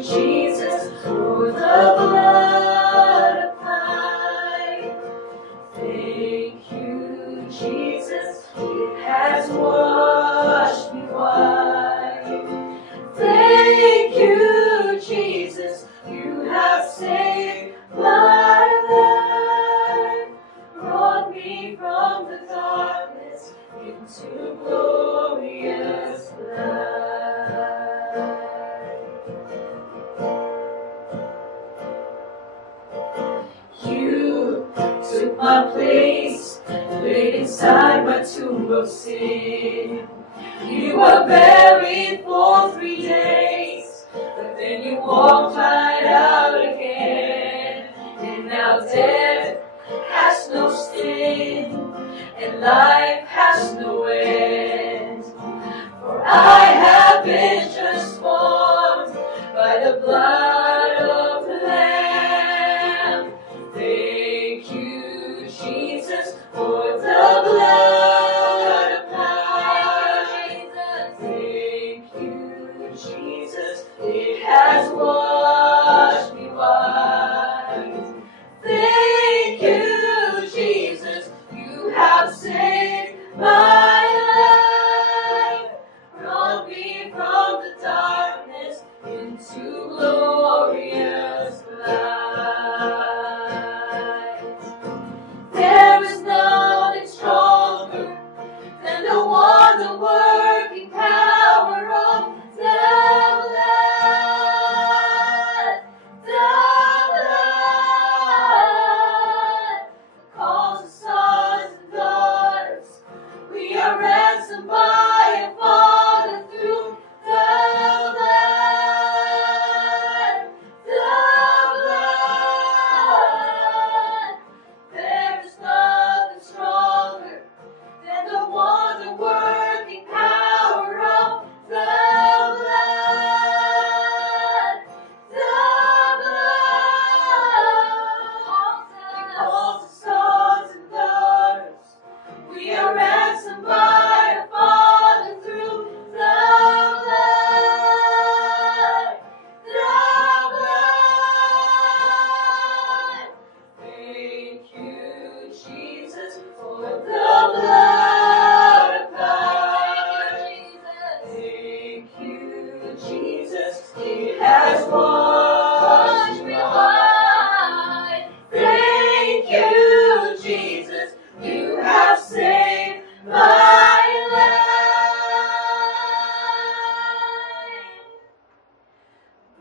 Jesus, for the blood applied. Thank you, Jesus, it has washed me white. Thank you, Jesus, you have saved my life, brought me from the darkness into glorious light. You took my place, laid inside my tomb of sin. You were buried for 3 days, but then you walked right out again. And now death has no sting, and life has no end. For I have been transformed by the blood of the Lamb. Thank you, Jesus, for the blood applied. Thank you, Jesus, it has washed me white. Thank you, Jesus, you have saved my life, brought me from the darkness into glorious light. There is nothing stronger than the wonder-working power of the blood. The blood calls us sons and daughters. We are ransomed by a Father through the blood. The blood. There is nothing stronger than the wonder-working power of the blood. The blood. It calls us sons and daughters. We are ransomed by a Father through the blood. The blood. Thank you, Jesus, for the blood applied. Thank you, Jesus, it has washed me white. Thank you, Jesus, you have saved my life,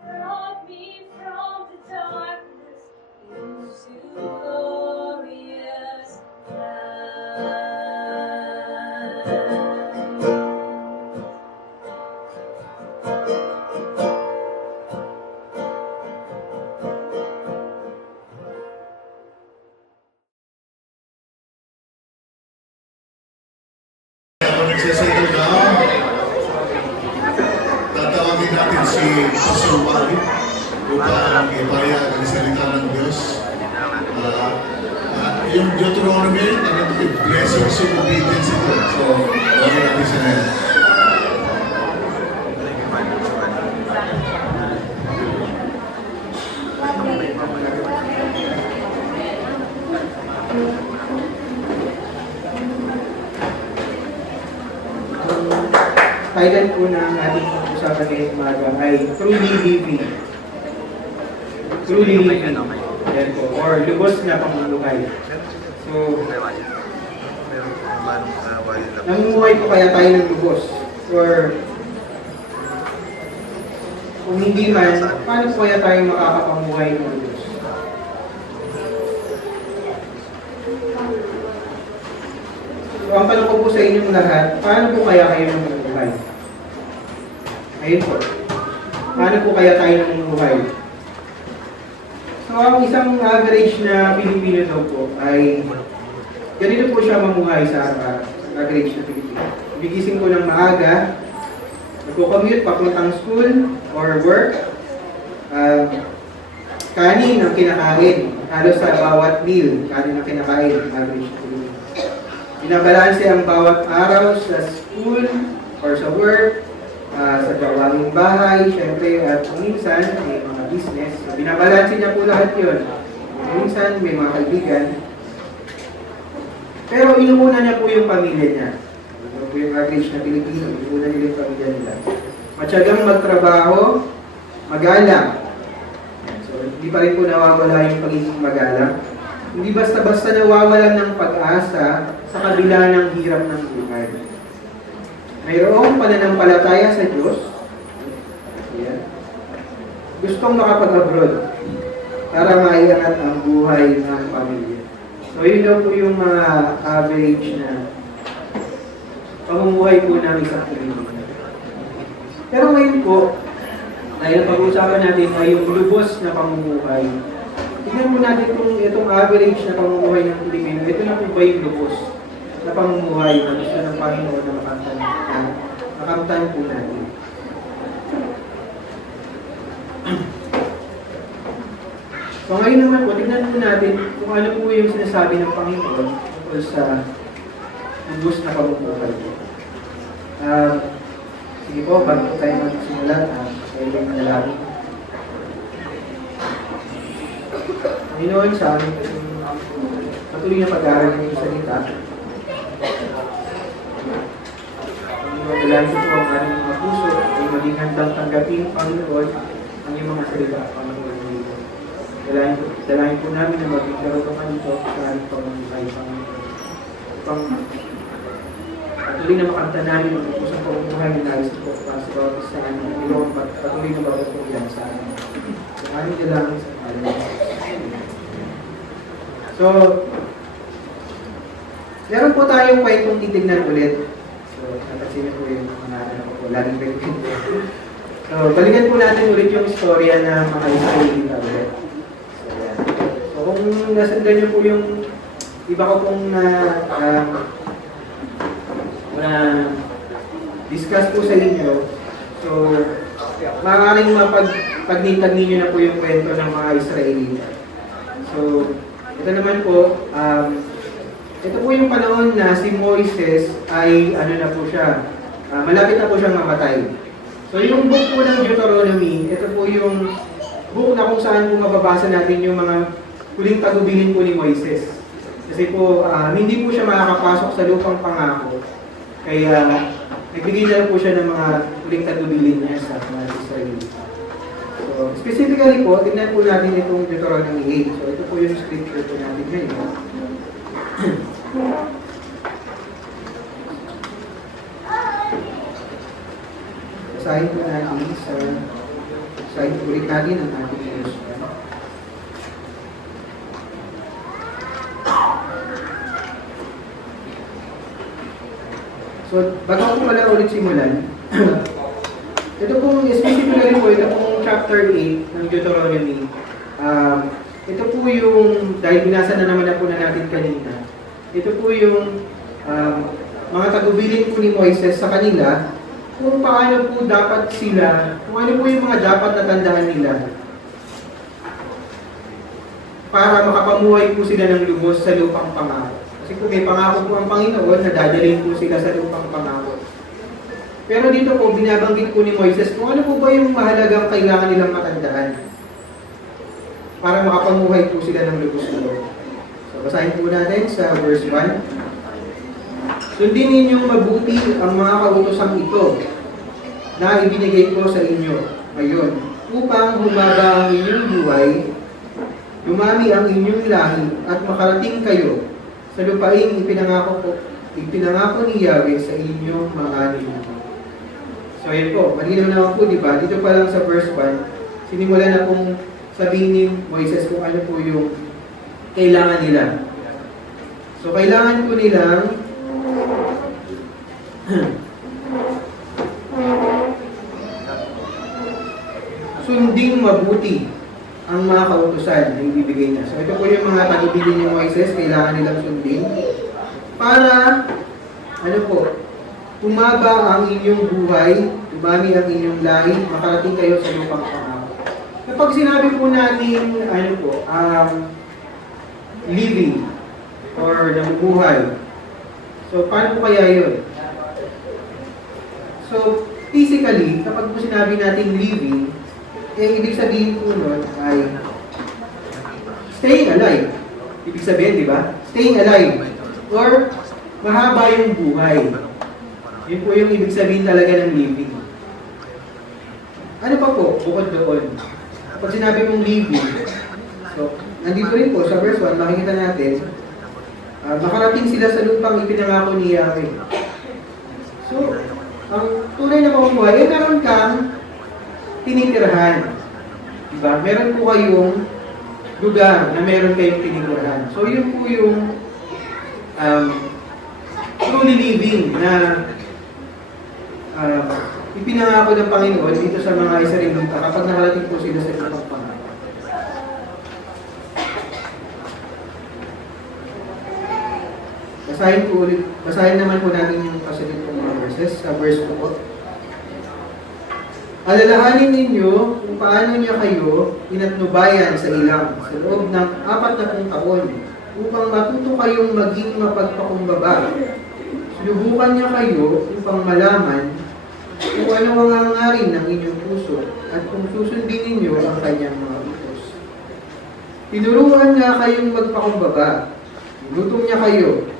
brought me from the darkness into glorious light. Habang nagsasettle down, tatawagin natin si Pastor Wally upang ipahayag ang salita ng Diyos. Yung Deuteronomy, blessings of obedience ito. So, wala natin siya na yan. Title po ng ating usapan ngayong umaga ay Truly Living. Truly Living. Yan po. Or lubos na pamumuhay. So, namumuhay po kaya tayo ng lubos? Or kung hindi man, paano po kaya tayo makakapamuhay ng lubos? So, ang tanong ko po sa inyong lahat, paano po kaya kayo namumuhay? Ayun po. Paano po kaya tayo namumuhay? So, ang isang average na Pilipino daw po ay ganito po siya mamuhay sa araw-araw. Average na Pilipino. Bigising ko ng maaga, nagko-commute papuntang school or work, kanin ang kinakain. Halos sa bawat meal, kanin ang kinakain. Average na Pilipino. Binabalanse ang bawat araw sa school or sa work, sa gawaing bahay, syempre, at minsan may mga business. So, binabalansin niya po lahat yun. Minsan may mga kaibigan. Pero inuuna niya po yung pamilya niya. Ito po yung average na Pilipino, inuuna nila yung pamilya nila. Matyagang magtrabaho, magalang. So, hindi pa rin po nawawala yung pagiging magalang. Hindi basta-basta nawawalan ng pag-asa sa kabila ng hirap ng buhay. Mayroong pananampalataya sa Diyos. Ayan. Gustong makapag-abroad para maiangat ang buhay ng pamilya. So, yun daw po yung mga average na pamumuhay po ng isang Pilipino. Pero ngayon po, dahil pag-uusapan natin ay yung lubos na pamumuhay. Tignan po natin kung itong average na pamumuhay ng Pilipino, ito na po ba yung lubos na pamumuhay na gusto ng Panginoon na makamtan po natin. So ngayon naman po, tignan po natin kung ano po yung sinasabi ng Panginoon tungkol sa lubos na pamumuhay. Sige po, bago tayo magsimula, kayo yung manalangin. Panginoon, sa aming patuloy na pag-aaral ng iyong salita, Panginoon, dalangin po ang aming mga puso ay maging handang tanggapin, Panginoon, ang iyong mga salita, Panginoon. Dalangin po namin na maging karotongan ito sa aming pamumuhay, Panginoon. Patuloy na makanta namin ang pusang pamumuhay na nais po para sa bawat isa namin. Panginoon, patuloy na bawat po yan sa amin. Sa aming dalangin sa Panginoon. So, meron po tayong kwentong titignan ulit. So, napansin niyo po yung mga po, laging kwento. So, balikan po natin ulit yung istorya na mga Israelita ulit. So, kung nasundan niyo po yung iba ko pong discuss po sa inyo. So, maaaring mapagnintag ninyo na po yung kwento ng mga Israelita. So, ito naman po, ito po yung panahon na si Moises ay na po siya, malapit na po siyang mamatay. So yung book po ng Deuteronomy, ito po yung book na kung saan po mababasa natin yung mga huling tagubilin po ni Moises. Kasi po, hindi po siya makakapasok sa lupang pangako. Kaya nagbigay na po siya ng mga huling tagubilin niya sa mga Israelita. So, specifically po, tingnan po natin itong Deuteronomy 8. So, ito po yung scripture po natin ngayon. Basahin po natin basahin po ulit natin ang ating verse 1. So, bago ko pala ulit simulan, ito pong, specifically po, ito pong chapter 8 ng Deuteronomy. Ito po yung, dahil binasa na naman na po na natin kanina, ito po yung mga tagubilin po ni Moises sa kanila, kung paano po dapat sila, kung ano po yung mga dapat na tandaan nila para makapamuhay po sila ng lubos sa lupang pangako. Kasi kung may pangako po ang Panginoon, nadadalhin po sila sa lupang pangako. Pero dito po, binabanggit po ni Moises kung ano po ba yung mahalagang kailangan nilang matandaan para makapamuhay po sila ng lubos-lubos. So, basahin po natin sa verse 1. Sundin ninyong mabuti ang mga kautosang ito na ibinigay ko sa inyo ngayon upang humaba ang inyong buhay, dumami ang inyong lahi at makarating kayo sa lupaing ipinangako ni Yahweh sa inyong mga ninuno. So yun po, malinaw naman po, di ba? Dito pa lang sa verse 1, sinimula na pong sabihin ni Moises kung ano po yung kailangan nila. So kailangan po nilang sunding mabuti ang mga kautusan na ibibigay niya. So ito po yung mga tagubilin ni Moises, kailangan nilang sundin para, humaba ang inyong buhay, dumami ang inyong lahi, makarating kayo sa lupang pangako. Kapag sinabi po natin, living or namubuhay, so paano po kaya yun? So, physically, kapag po sinabi natin living, ibig sabihin po nun ay staying alive. Ibig sabihin, di ba? Staying alive. Or mahaba yung buhay. Yun po yung ibig sabihin talaga ng living. Ano pa po, bukod doon? Kapag sinabi mong living, so, nandito rin po sa verse 1, makikita natin, makarating sila sa lupang ipinangako ni Yahweh. So, ang tunay na pamumuhay, meron kang tinitirahan. Diba? Meron po kayong lugar na meron kayong tinitirahan. So, yun po yung truly living na ipinangako ng Panginoon dito sa mga Israelita kapag nakarating po sila sa lupang pangako. Basahin naman po natin yung kasunod ng mga verses sa verse 2 po. Alalahanin ninyo kung paano niya kayo pinatnubayan sa ilang sa loob ng 40 taon upang matuto kayong maging mapagpakumbaba. Sinubukan niya kayo upang malaman kung ano ang hangarin ng inyong puso at kung susundin ninyo ang kanyang mga utos. Tinuruan niya kayong magpakumbaba. Tinutom niya kayo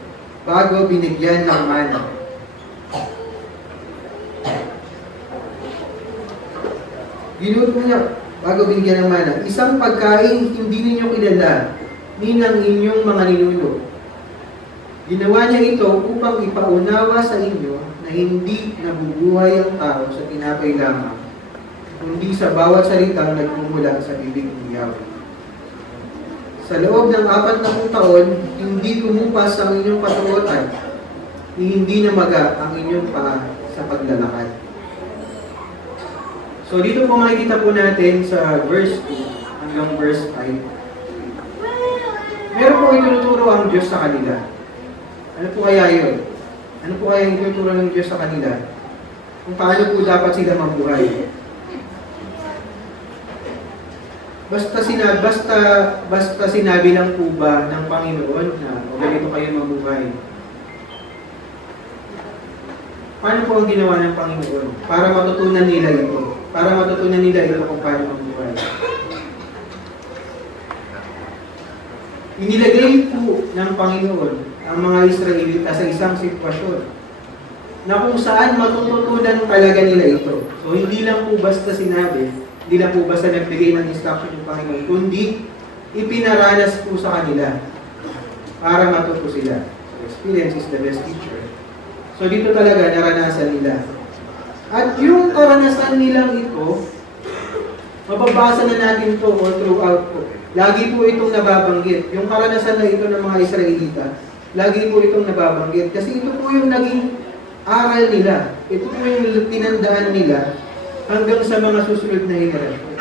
bago binigyan ng mana. Ginutom niya bago binigyan ng mana. Isang pagkain hindi ninyo kilala ni ng inyong mga ninuno. Ginawa niya ito upang ipaunawa sa inyo na hindi nabubuhay ang tao sa tinapay lamang, kundi sa bawat salitang nagmumula sa bibig ni Yahweh. Sa loob ng 40 taon, hindi kumupas ang inyong katuotan, hindi namaga ang inyong paa sa paglalakad. So dito po makikita po natin sa verse 2 hanggang verse 5. Meron po itinuturo ang Diyos sa kanila. Ano po kaya yun? Ano po kaya yung itinuturo ng Diyos sa kanila? Kung paano po dapat sila mabuhay. Basta sinabi lang po ba ng Panginoon na ganito kayo mabuhay? Paano po ang ginawa ng Panginoon? Para matutunan nila ito. Para matutunan nila ito kung paano mabuhay. Inilagay po ng Panginoon ang mga Israelita sa isang sitwasyon na kung saan matututunan talaga nila ito. So, hindi lang po basta sinabi, hindi lang po basta nagbigay ng instruction ng Panginoon, kundi ipinaranas po sa kanila para matuto sila. So, experience is the best teacher. So, dito talaga naranasan nila. At yung karanasan nilang ito, mababasa na natin ito all throughout po. Lagi po itong nababanggit. Yung karanasan na ito ng mga Israelita, lagi po itong nababanggit. Kasi ito po yung naging aral nila. Ito po yung tinandaan nila hanggang sa mga susunod na henerasyon.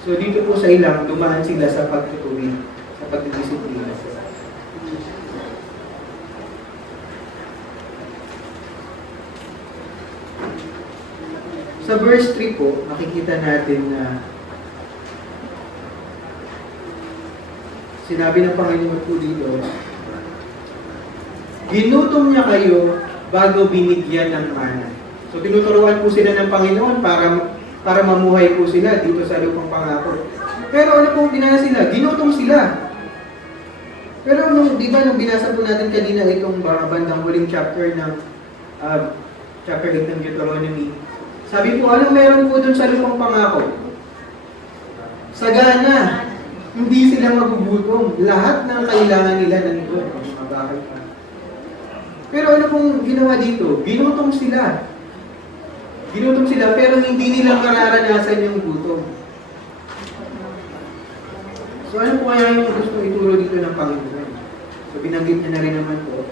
So dito po sa ilang, dumaan sila sa pagtutuwid, sa pagdidisiplina. Sa verse 3 po, makikita natin na sinabi ng Panginoon po dito, ginutom niya kayo bago binigyan ng mana. So tinuturuan po sila ng Panginoon para mamuhay po sila dito sa lupang pangako. Pero ano pong ginana sila? Ginutom sila. Pero di ba nung binasa po natin kanina itong bandang huling chapter ng chapter 8 ng Deuteronomy, sabi po, anong meron po dun sa lupang pangako? Sagana. Hindi sila magugutom. Lahat ng kailangan nila nandun. Pero ano pong ginawa dito? Ginutom sila. Ginutom sila pero hindi nila mararanasan yung gutom. So ano po kaya yung gusto ituro dito ng Panginoon? So binanggit niya na rin naman po.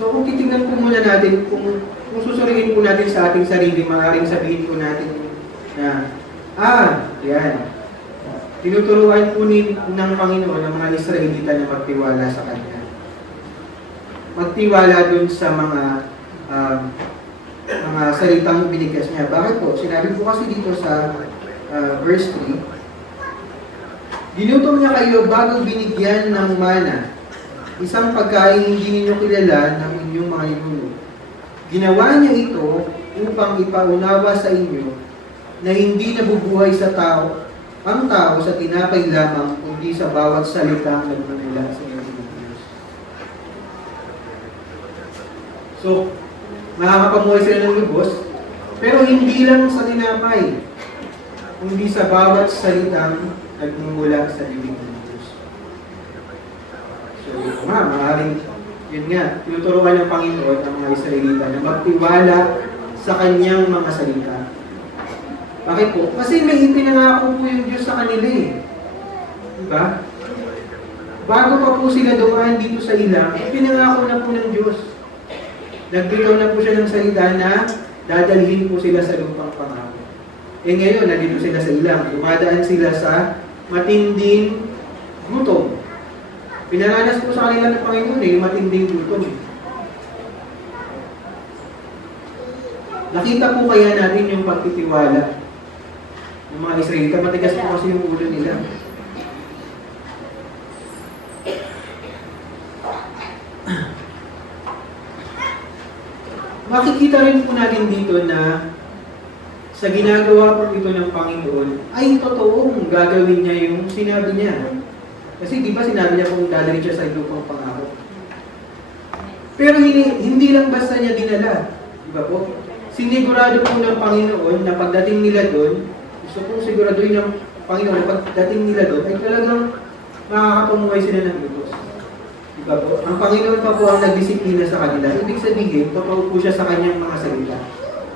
So kung titignan po muna natin, kung susuriin po natin sa ating sarili, maaaring sabihin po natin na, yan. Tinuturuan po ng Panginoon ang mga Israelita na magtiwala sa Kanya. Magtiwala dun sa mga salitang binigkas niya. Bakit po? Sinabi po kasi dito sa verse 3, Ginutom niya kayo bago binigyan ng mana, isang pagkain hindi ninyo kilala ng inyong mga ninuno. Ginawa niya ito upang ipaunawa sa inyo na hindi nabubuhay sa tao, ang tao sa tinapay lamang, kundi sa bawat salita na nagmumula sa inyo ng Diyos. So, makakapamuhay sila ng lubos, pero hindi lang sa tinapay, kundi sa bawat salitang nagmumula sa bibig ng Diyos. So, maaaring, yun nga, tinuturuan ng Panginoon ang mga Israelita na magtiwala sa kanyang mga salita. Bakit po? Kasi may ipinangako po yung Diyos sa kanila eh. Diba? Bago pa po sila dumaan dito sa ilang, ipinangako na po ng Diyos. Nagbitaw na po siya ng salita na dadalhin po sila sa lupang pangako. Eh ngayon, nandito sila sa ilang. Dumadaan sila sa matinding gutom. Pinaranas po sa kanila ng Panginoon yung matinding gutom. Nakita po kaya natin yung pagtitiwala ng mga Israelita. Matigas po kasi yung ulo nila. Makikita rin po natin dito na sa ginagawa po ito ng Panginoon, ay totoong gagawin niya yung sinabi niya. Kasi di ba sinabi niya kung dadalhin siya sa lupang pangako? Pero hindi lang basta niya dinala. Di ba po? Sinigurado po ng Panginoon na pagdating nila doon, gusto pong siguraduhin ng Panginoon na pagdating nila doon, ay talagang makakapamuhay sila ng lubos. Di ba po? Ang Panginoon pa po ang nagdisiplina sa kanila. Ibig sabihin, totoo po siya sa kanyang mga salita.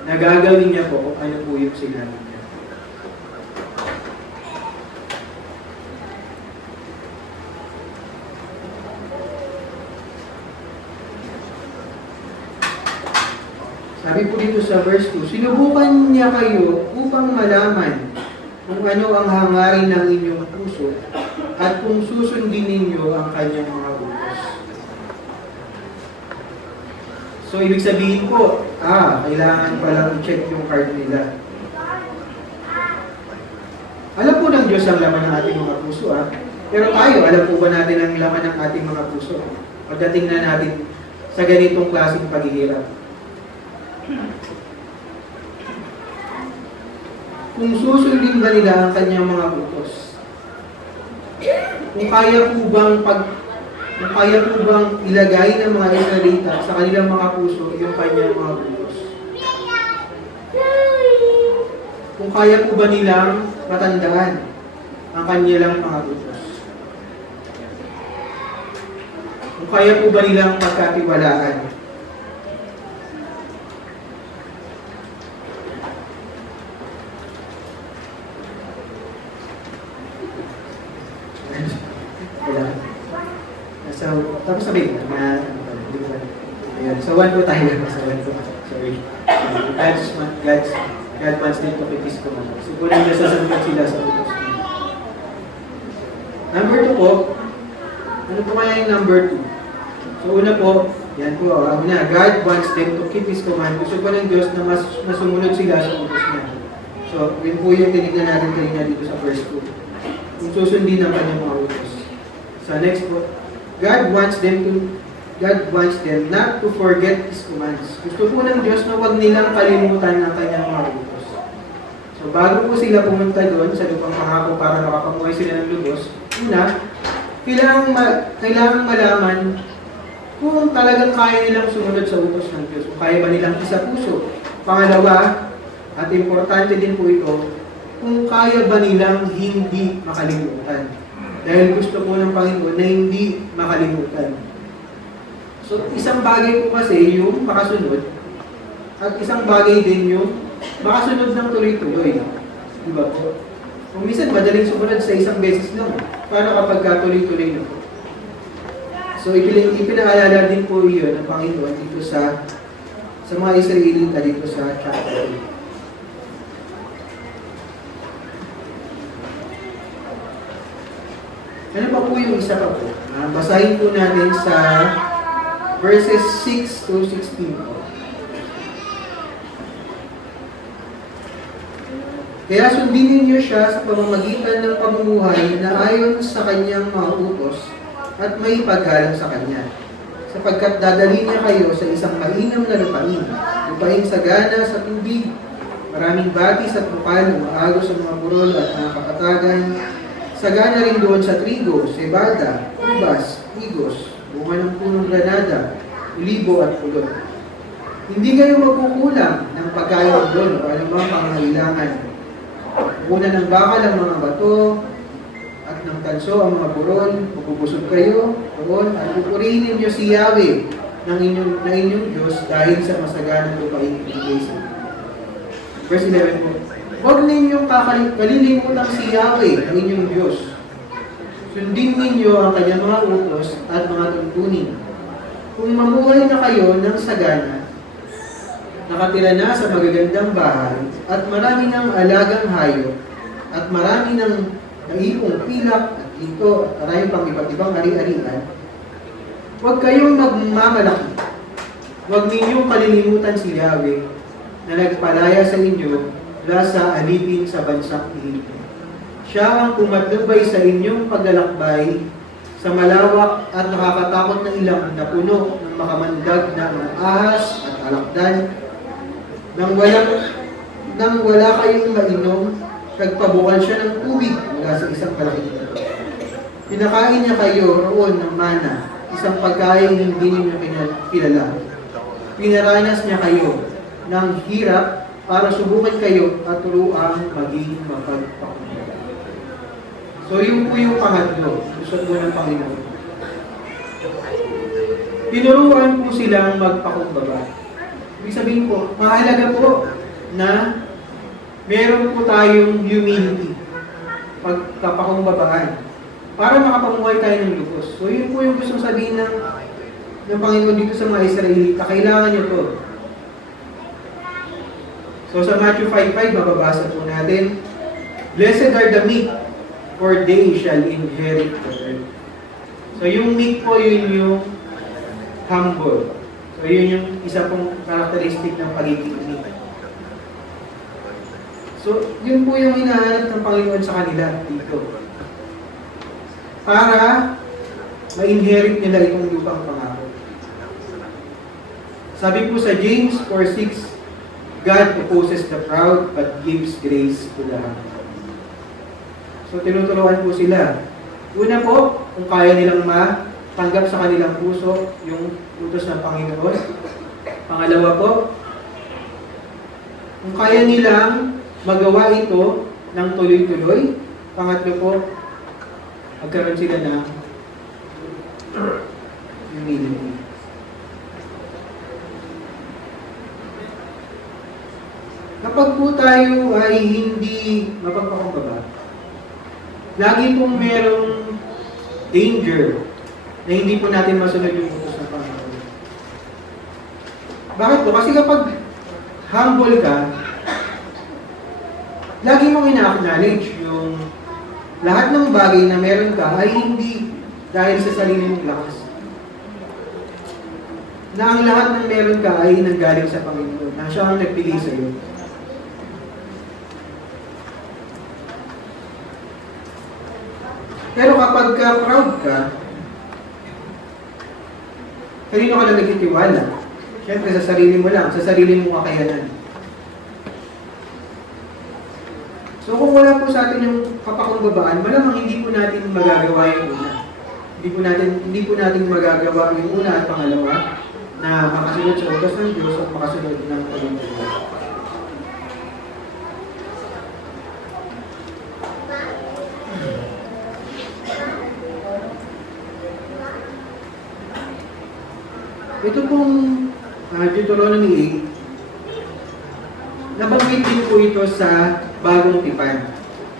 Nagagawin niya po kung ano po yung sinabi niya. Sabi po dito sa verse 2, sinubukan niya kayo upang malaman kung ano ang hangarin ng inyong puso at kung susundin ninyo ang kanyang mga utos. So, ibig sabihin po, kailangan palang i-check yung card nila. Alam po ng Diyos ang laman ng ating mga puso, Pero tayo, alam po ba natin ang laman ng ating mga puso? Pagdating na natin sa ganitong klaseng paghihirap. Kung susundin ba nila ang kanyang mga utos? Kung kaya po bang ilagay ng mga Israelita sa kanilang mga puso yung kanyang mga utos? Kung kaya po ba nilang matandaan ang kanilang mga utos? Kung kaya po ba nilang pagkatiwalaan? Tapos sabihin, so one po tayo. Sorry. God wants them to practice ko naman. So kung nang nasasagot sila sa utos niya. Number 2 po, ano po kaya yung number 2? So una po, yan po, God wants them to keep His command. Gusto po ng Diyos na masumunod sila sa utos niya. So, yun po yung tinignan natin kanina dito sa verse 2. Kung susundin ang kanyang mga utos. So next po, God wants them not to forget His commands. Gusto po ng Diyos na huwag nilang kalimutan ang kanyang mga utos. So bago po sila pumunta doon sa lupang pangako para makapamuhay sila ng lubos, una, kailangan malaman kung talagang kaya nilang sumunod sa utos ng Diyos. Kung kaya ba nilang isa puso. Pangalawa, at importante din po ito, kung kaya ba nilang hindi makalimutan. Dahil gusto po ng Panginoon na hindi makalimutan. So, isang bagay po kasi yung makasunod, at isang bagay din yung makasunod ng tuloy-tuloy. Diba po? Kung minsan, madaling sumunod sa isang beses lang. Paano kapag tuloy-tuloy na po? So, ipinaalala din po yun ng Panginoon dito sa mga Israelita dito sa chapter 8. Ano pa po yung isa pa po? Basahin po natin sa verses 6 to 16 po. Kaya sundin ninyo siya sa pamamagitan ng pamumuhay na ayon sa kanyang mga utos at may paggalang sa kanya. Sapagkat dadalhin niya kayo sa isang mainam na lupaing sagana sa tubig, maraming batis at bukal, umaagos sa mga burol at mga kapatagan, sagana rin doon sa trigo, cebada, ubas, higos, bunga ng punong granada, olibo at pulot. Hindi kayo magkukulang ng pagkain doon o anumang pangangailangan. Una ng bakal ang mga bato at ng tanso ang mga burol, mabubusog kayo doon at pupurihin ninyo si Yahweh ng inyong Diyos dahil sa masaganang lupaing ibigay sa inyo. Verse 11 po. Huwag ninyong kalilimutan si Yahweh ng inyong Diyos. Sundin ninyo ang kanyang mga utos at mga tuntunin. Kung mamuhay na kayo ng sagana, nakatira na sa magagandang bahay, at marami ng alagang hayop, at marami ng naipong pilak at ito, at marami pang iba't ibang ari-arian, huwag kayong magmamalaki. Huwag ninyong kalilimutan si Yahweh na nagpalaya sa inyo mula sa alipin sa bansang Ehipto. Siya ang pumatnubay sa inyong paglalakbay sa malawak at nakakatakot na ilang na puno ng makamandag na mga ahas at alakdan. Nang wala kayong mainom, nagpabukal siya ng tubig mula sa isang malaking ito. Pinakain niya kayo roon ng mana, isang pagkain hindi niyo kilala. Pinaranas niya kayo ng hirap para subukan kayo at turuang maging mapagpakumbaba. So yun po yung pangatlo, gusto po ng Panginoon. Tinuruan po silang magpakumbaba. Ibig sabihin po, mahalaga po na meron po tayong humility, pagkapakumbabaan, para makapamuhay tayo ng lubos. So yun po yung gusto sabihin ng Panginoon dito sa mga Israelita, kailangan nyo to. So sa Matthew 5:5, mababasa po natin, Blessed are the meek, for they shall inherit the earth. So yung meek po, yun yung humble. So yun yung isa pong characteristic ng pagiging meek. So yun po yung hinahanap ng Panginoon sa kanila dito. Para ma-inherit nila itong lupang pangako. Sabi po sa James 4:6, God opposes the proud but gives grace to the humble. So tinuturuan po sila. Una po, kung kaya nilang matanggap sa kanilang puso yung utos ng Panginoon. Pangalawa po, kung kaya nilang magawa ito ng tuloy-tuloy. Pangatlo po, magkaroon sila ng humility. Kapag po tayo ay hindi mapagpakumbaba, lagi pong merong danger na hindi po natin masunod yung utos ng Panginoon. Bakit po? Kasi kapag humble ka, lagi mong ina-acknowledge yung lahat ng bagay na meron ka ay hindi dahil sa sarili mong lakas. Na ang lahat ng meron ka ay nanggaling sa Panginoon, na siya ang nagbigay sa iyo. Pero kapag proud ka, kanino ka na nagtitiwala? Siyempre sa sarili mo lang, sa sarili mong kakayanan. So kung wala po sa atin yung kapakumbabaan, malamang hindi po natin magagawa yung una. Hindi po natin magagawa yung una at pangalawa na makasunod sa utos ng Diyos at makasunod ng Panginoon. Ito pong Deuteronomy 8, nabanggit din po ito sa bagong tipan.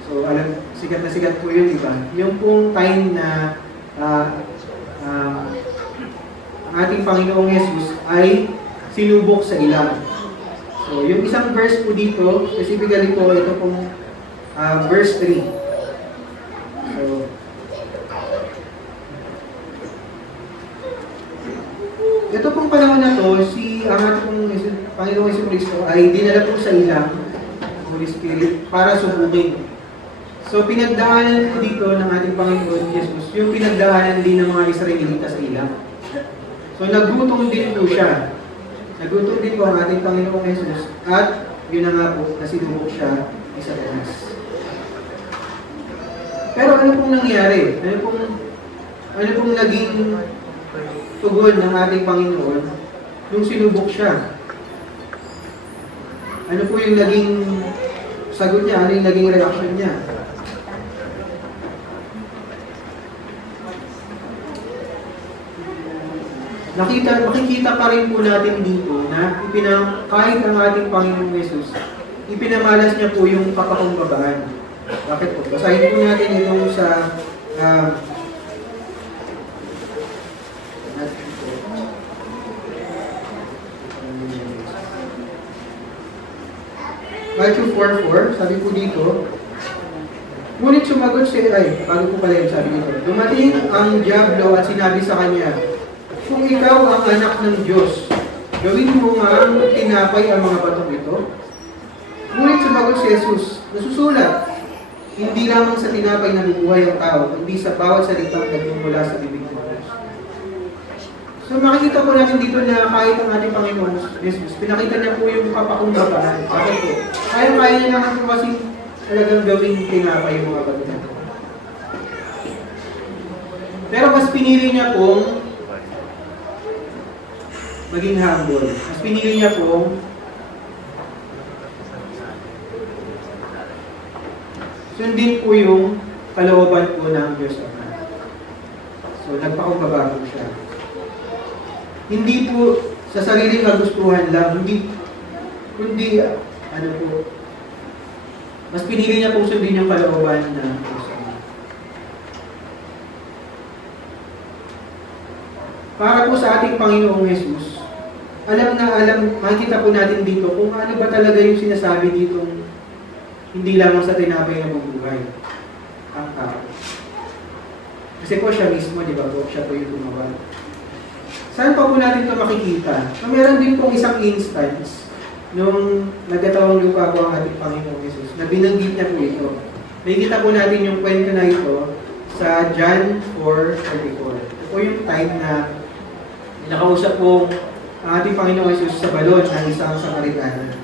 So, sikat na sikat po yun, diba? Yung pong time na ang ating Panginoong Jesus ay sinubok sa ilang. So, yung isang verse po dito, specifically po, ito pong verse 3. So, ito pong panahon na to, ang ating Panginoong Jesucristo ay dinala po sa ilang Holy Spirit para subukin. So pinagdaanan po dito ng ating Panginoon Jesus, yung pinagdaanan din ng mga Israelita sa ilang. So nagutom din po siya. Nagutom din po ang ating Panginoon Jesus at yun na nga po, nasinubok siya ni Satanas. Pero ano pong nangyari? Ano pong naging tugon ng ating Panginoon nung sinubok siya? Ano po yung naging sagot niya? Ano yung naging reaction niya? Makikita pa rin po natin dito na kahit ang ating Panginoong Jesus, ipinamalas niya po yung kapakumbabaan. Bakit po? Basahin po natin itong sa Matthew 4:4, sabi po dito, ngunit sumagot bago po pala yun, sabi dito, dumating ang Diablo at sinabi sa kanya, kung ikaw ang anak ng Diyos, gawin mo nga tinapay ang mga batong ito. Ngunit sumagot si Jesus, nasusulat, hindi lamang sa tinapay nabubuhay ang tao, kundi sa bawat salitang nagmumula sa bibig ng Diyos. So makikita po natin dito na kahit ang ating Panginoon Jesus, pinakita niya po yung kapakumbabaan. Bakit po? Kaya niya naman po kasi talagang gawing tinapay yung mga batong ito. Pero mas pinili niya pong maging humble. Mas pinili niya pong sundin po yung kalooban po ng Diyos Ama. So, nagpakumbaba po siya. Hindi po sa sariling kagustuhan lang, kundi, ano po, mas pinili niya pong sundin yung kalooban ng Diyos Ama. Para po sa ating Panginoong Jesus, makikita po natin dito kung ano ba talaga yung sinasabi dito hindi lamang sa tinapay na mabubuhay ang tao. Kasi po siya mismo, di ba po, siya po yung gumawa. Saan pa po natin ito makikita? So, meron din pong isang instance nung nagkatawang lupa po ang ating Panginoong Jesus na binanggit niya po ito. Nakikita po natin yung kwento na ito sa John 4:34. Ito po yung time na nakausap po ang ating Panginoong Jesus sa balon ng isang Samaritana.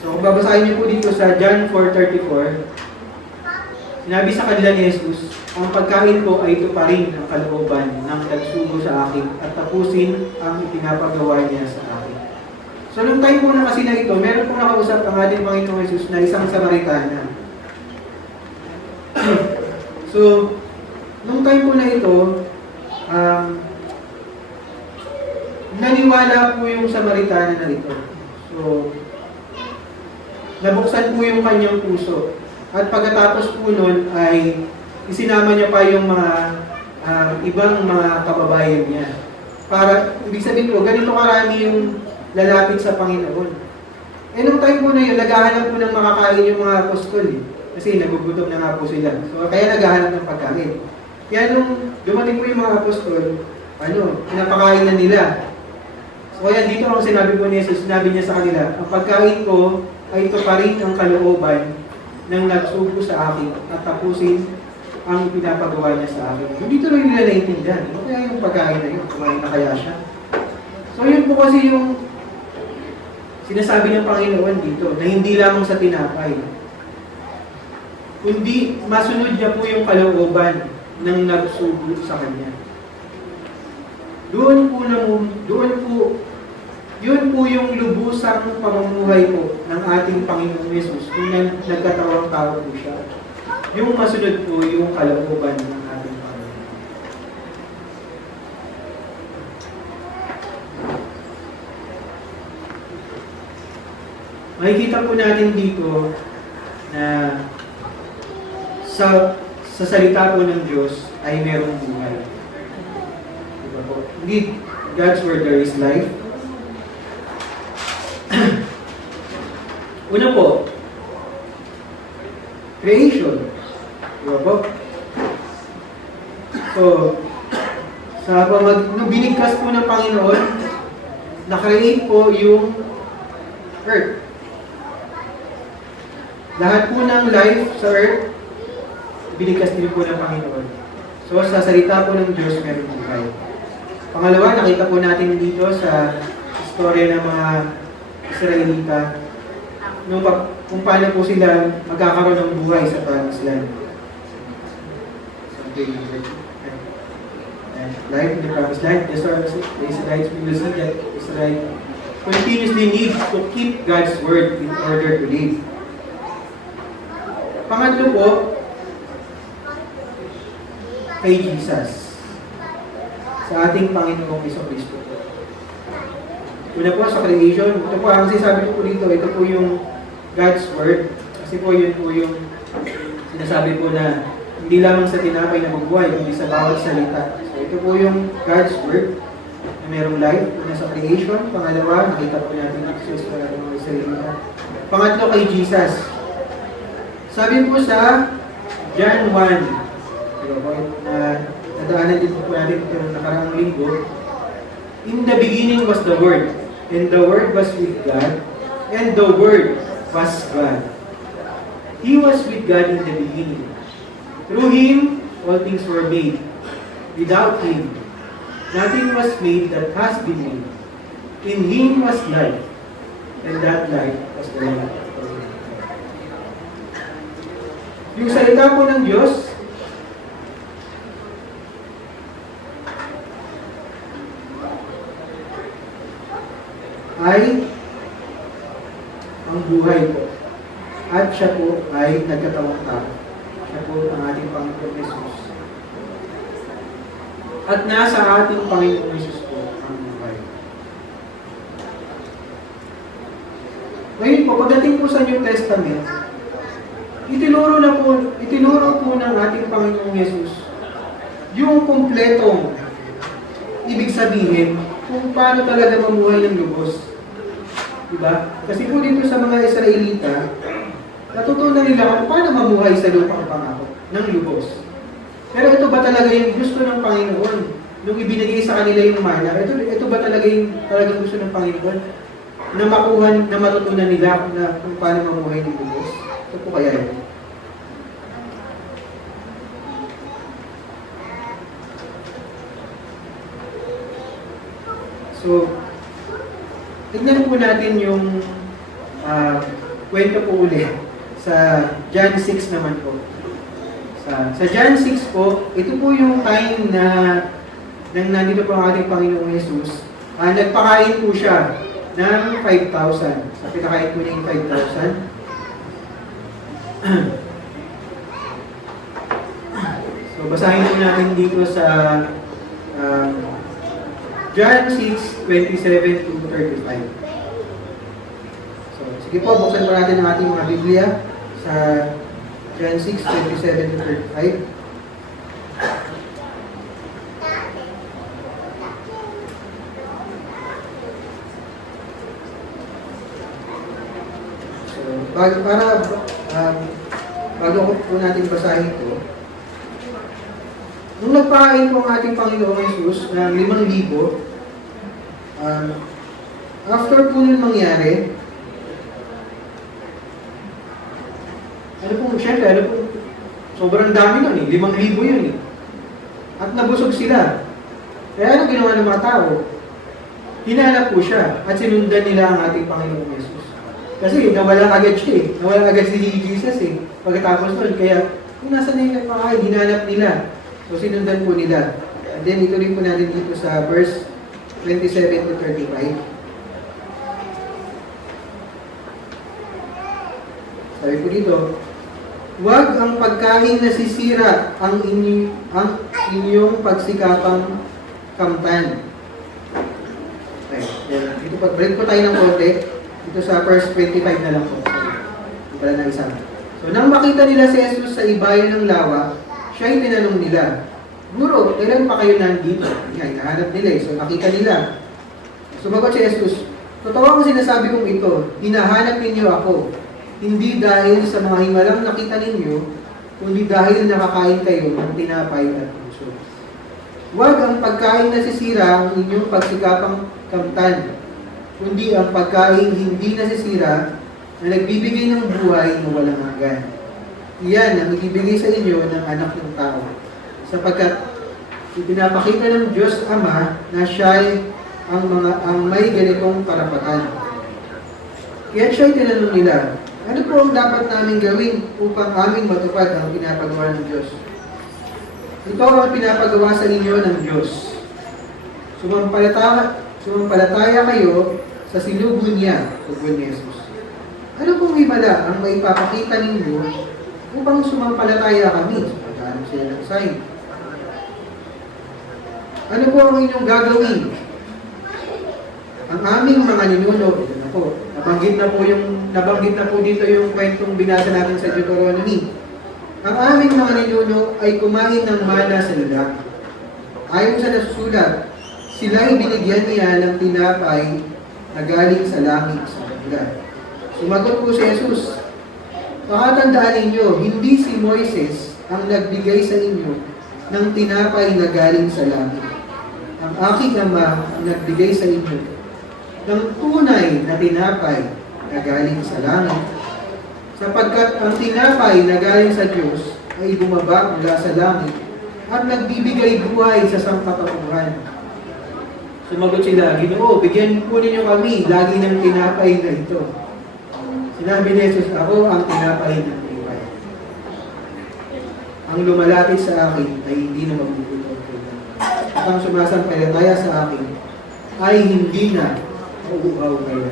So, kung babasahin niyo po dito sa John 4:34, sinabi sa kanila ni Jesus, ang pagkain ko ay tuparin ang kalooban ng nagsugo sa akin at tapusin ang ipinapagawa niya sa akin. So, nung time po na kasi na ito, meron po nakausap ang ating Panginoong Jesus na isang Samaritana. So, nung time po na ito, naniwala po yung Samaritana na ito. So, nabuksan po yung kanyang puso. At pagkatapos po nun ay isinama niya pa yung mga ibang mga kababayan niya. Para, ibig sabihin po, ganito karami yung lalapit sa Panginoon. Eh, nung time po na yun, naghahanap po ng makakain yung mga apostol. Kasi nagugutom na nga po sila. So, kaya naghahanap ng pagkain. Kaya nung dumating po yung mga apostol, pinapakain na nila. So, kaya dito ang sinabi po ni Jesus, sinabi niya sa kanila, ang pagkain ko ay ito pa rin ang kalooban ng nagsugo sa akin at tapusin ang pinapagawa niya sa akin. Hindi tuloy nila naiintindihan. Ano kaya yung pagkain na yun? Kumain na kaya siya? So, yun po kasi yung sinasabi ng Panginoon dito, na hindi lamang sa tinapay, kundi masunod niya po yung kalooban ng nagsugo sa Kanya. Yun po yung lubusang pamumuhay po ng ating Panginoong Jesus kung nagkatawang tao po siya. Yung masunod po yung kalooban ng ating Panginoon. Makikita po natin dito na sa salita po ng Diyos ay merong buhay. Diba po? Indeed, God's word, there is life. Una po, creation. Diba po? So, nung binigkas po ng Panginoon, na-create po yung earth. Lahat po ng life sa earth, binigkas din po ng Panginoon. So, sa salita po ng Diyos, meron buhay. Pangalawa, nakita po natin dito sa istorya ng mga Israelita kung paano po sila magkakaroon ng buhay sa Promised Land. Life in the Promised Land, the Israelites, we will see that Israel continuously needs to keep God's word in order to live. Pangatlo po, kay Jesus, sa ating Panginoong Jesucristo. Una po sa creation, ito po ang sinasabi ko po dito, ito po yung God's word. Kasi po yun po yung sinasabi po na hindi lamang sa tinapay na mabuhay, kundi sa bawat salita. So ito po yung God's word na merong life. Una sa creation, pangalawa, nakita po natin dito sa mga Israelita. Pangatlo kay Jesus. Sabi po sa John 1, nadaanan din po natin ito ng nakaraang linggo. In the beginning was the Word, and the Word was with God, and the Word was God. He was with God in the beginning. Through Him, all things were made. Without Him, nothing was made that has been made. In Him was life, and that life was the light of men. Yung salita po ng Diyos, ay ang buhay po. At siya po ay nagkatawang tao. Siya po ang ating Panginoon Jesus. At nasa ating Panginoon Jesus po ang buhay. Ngayon po, pagdating po sa New Testament, itinuro po ng ating Panginoong Jesus yung kumpletong ibig sabihin kung paano talaga mamuhay ng lubos. Diba? Kasi po dito sa mga Israelita, natutunan nila kung paano mamuhay sa lupang pangako ng lubos. Pero ito ba talaga yung gusto ng Panginoon? Nung ibinigay sa kanila yung mana, ito ba talaga yung talagang gusto ng Panginoon? Na makuha, na matutunan nila kung paano mamuhay ng lubos? Ito po kaya yun. So, tignan po natin yung kwento po ulit sa John 6 naman po. Sa John 6 po, ito po yung time na nang nandito po ang ating Panginoong Jesus. Nagpakain po siya ng 5,000. Sa pinakain po niya yung 5,000. So, basahin po natin dito sa John 6:27 to 35. So, sige po, buksan po natin ang ating mga Biblia sa John 6:27 to 35. So, bago po natin basahin ito, nung nagpakain po ang ating Panginoong Jesus ng 5,000, after po nun mangyari, sobrang dami nun 5,000 yun At nabusog sila. Kaya ano ginawa ng mga tao? Hinanap po siya at sinundan nila ang ating Panginoong Jesus. Kasi nawala agad siya Nawala agad si Jesus Pagkatapos nun, kaya kung nasa na yung nagpakain, hinanap nila. So, sinundan po nila. And then, ituloy po natin dito sa verse 27 to 35. Sabi po dito, huwag ang pagkain nasisira ang inyong pagsikapang kamtan. Okay. Dito pag-break po tayo ng konti. Dito sa verse 25 na lang po. Ito pala na isa. So, nang makita nila si Jesus sa ibayan ng lawa, siya ay tinanong nila, Guro, kailan pa kayo nandito? Yan, nahanap nila So, nakita nila. Sumagot si Jesus, totoo ang sinasabi kong ito, hinahanap ninyo ako. Hindi dahil sa mga himalang nakita ninyo, kundi dahil nakakain kayo ng tinapay at puso. Huwag ang pagkain nasisira ang inyong pagsikapang kamtan, kundi ang pagkain hindi nasisira na nagbibigay ng buhay na walang hanggan. Iyan ang ibibigay sa inyo ng anak ng tao. Sapagkat ipinapakita ng Diyos Ama na siya ang may ganitong karapatan. Kaya siya tinanong nila, ano po ang dapat namin gawin upang aming matupad ang pinapagawa ng Diyos? Ito ang pinapagawa sa inyo ng Diyos. Sumampalataya kayo sa sinugod niya, tugod ni Jesus. Ano pong himala ang maipapakita ninyo upang sumampalataya kami? Magkano sila ng sign? Ano po ang inyong gagawin? Ang aming mga ninuno, ito na po, nabanggit na po dito yung kwentong binasa natin sa Deuteronomy. Ang aming mga ninuno ay kumain ng mana sa lugar. Ayon sa nasusulat, sila ay binigyan niya ng tinapay na galing sa langit sa kanila. Sumagot po si Jesus, pakatandaan ninyo, hindi si Moises ang nagbigay sa inyo ng tinapay na galing sa langit. Ang aking Ama ang nagbigay sa inyo ng tunay na tinapay na galing sa langit. Sapagkat ang tinapay na galing sa Diyos ay bumaba mula sa langit at nagbibigay buhay sa sangkatauhan. Sumagot sila, Ginoo, bigyan po ninyo kami lagi ng tinapay na ito. Sinabi ni Jesus, ako ang tinapay ng buhay. Ang lumalapit sa akin ay hindi na magugutom. At ang sumasampalataya sa akin ay hindi na mauuhaw kayo.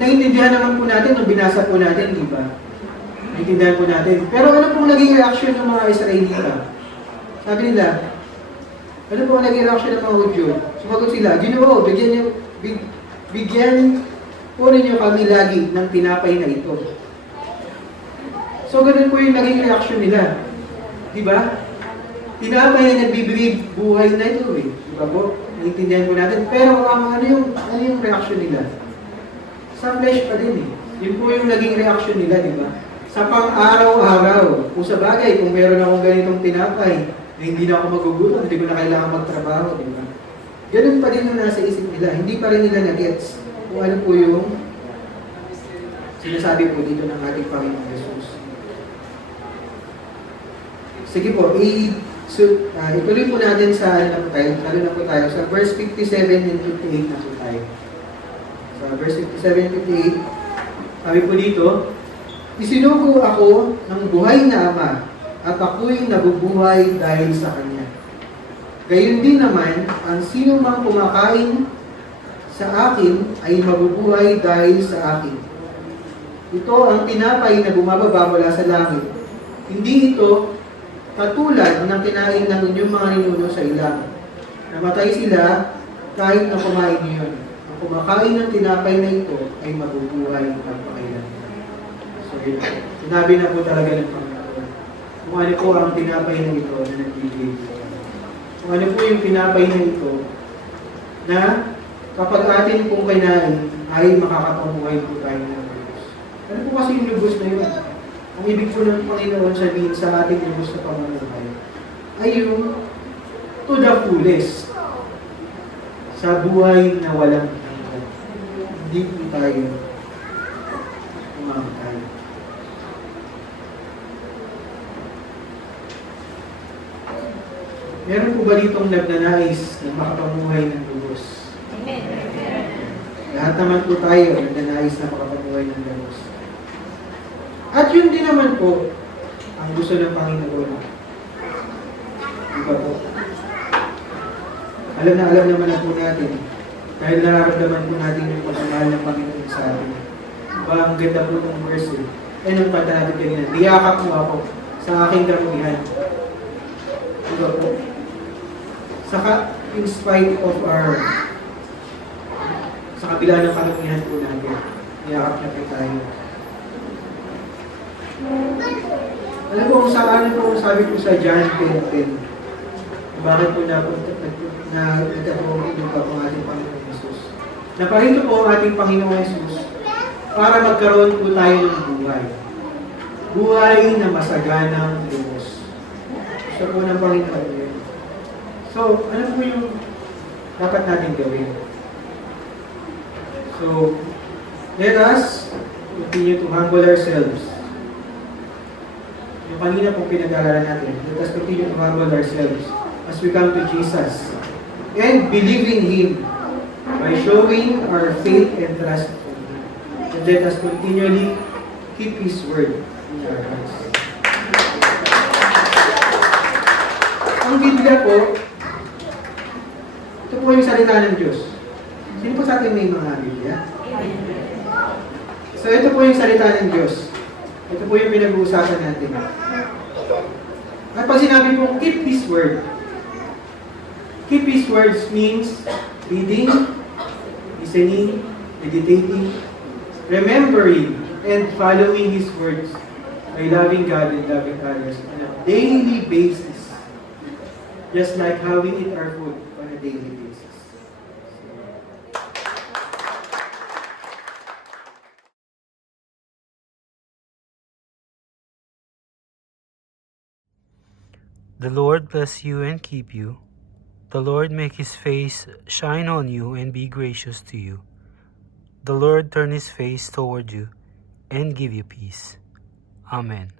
Naintindihan naman po natin nung binasa po natin, di ba? Naintindihan po natin. Pero ano pong naging reaction ng mga Israelita? Sabi nila, ano pong naging reaction ng mga Hudyo? Sumagot sila, Ginoo, bigyan po ninyo kami lagi ng tinapay na ito. So, ganun po yung naging reaction nila. Di ba? Tinapay na nagbibigay buhay na ito eh. Di ba po? Naintindihan po natin. Pero ano yung reaction nila? Sa flesh pa din eh. Yun po yung naging reaction nila, di ba? Sa pang-araw-araw. Kung sa bagay, kung meron akong ganitong tinapay, na hindi na ako magugutom, hindi ko na kailangan magtrabaho, di ba? Ganun pa din yung nasa isip nila. Hindi pa rin nila na-gets kung ano po yung sinasabi po dito ng ating Panginoon Jesus. Sige po, ituloy po natin sa ano na po tayo, sa verse 57 and 58 na po tayo. Sa verse 57-58, sabi po dito, isinugo ako ng buhay na Ama, at ako'y nabubuhay dahil sa Kanya. Gayon din naman, ang sino mang kumakain sa akin ay mabubuhay dahil sa akin. Ito ang tinapay na bumababa mula sa langit. Hindi ito katulad ng kinain ng inyong mga ninuno sa ilang. Namatay sila kahit na kumain niyo yun. Kumakain ng tinapay na ito ay mabubuhay ng pagpakailan. So, sinabi na po talaga ng Panginoon. Kung ano po ang tinapay na ito na nagbibigay. Kung ano po yung tinapay na ito na kapag atin pong kinain ay makakapamuhay po tayo ng lubos. Ano po kasi yung lubos na yun? Ang ibig po ng Panginoon sabihin sa ating lubos na pamumuhay ay yung to the fullest sa buhay na walang hindi po tayo umamatay. Meron po ba ditong nagnanais na makapamuhay ng lubos? Amen. Lahat naman po tayo nagnanais na makapamuhay ng lubos. At yun din naman po ang gusto ng Panginoon. Diba po? Alam naman na po natin dahil nararamdaman po natin yung pagmamahal ng Panginoon sa atin. Diba, ang ganda po ng verse eh. Yan ang kanta natin kanina. Niyakap mo ako sa aking kamuhihan. Diba po? Saka, in spite of our sa kabila ng kamuhihan po natin, niyakap na po tayo. Alam mo, kung saan po sabi ko sa John 10:10, bakit po nagkatuloy pa po ang ating Panginoon Jesus? Naparito po ang ating Panginoon Jesus para magkaroon po tayo ng buhay. buhay na masaganang lubos. Gusto po ng Panginoon yun. So, ano po yung dapat natin gawin? So, let us continue to humble ourselves. Yung kanina pong pinag-aaralan natin, let us continue to humble ourselves as we come to Jesus and believe in Him by showing our faith and trust in Him. And let us continually keep His word in our hearts. Ang Biblia po, ito po yung salita ng Diyos. Sino po sa atin may mga Biblia? So ito po yung salita ng Diyos. Ito po yung pinag-uusapan natin. At pag sinabi po, keep His word. Keep His words means reading, listening, meditating, remembering, and following His words by loving God and loving others on a daily basis. Just like how we eat our food on a daily basis. The Lord bless you and keep you. The Lord make His face shine on you and be gracious to you. The Lord turn His face toward you and give you peace. Amen.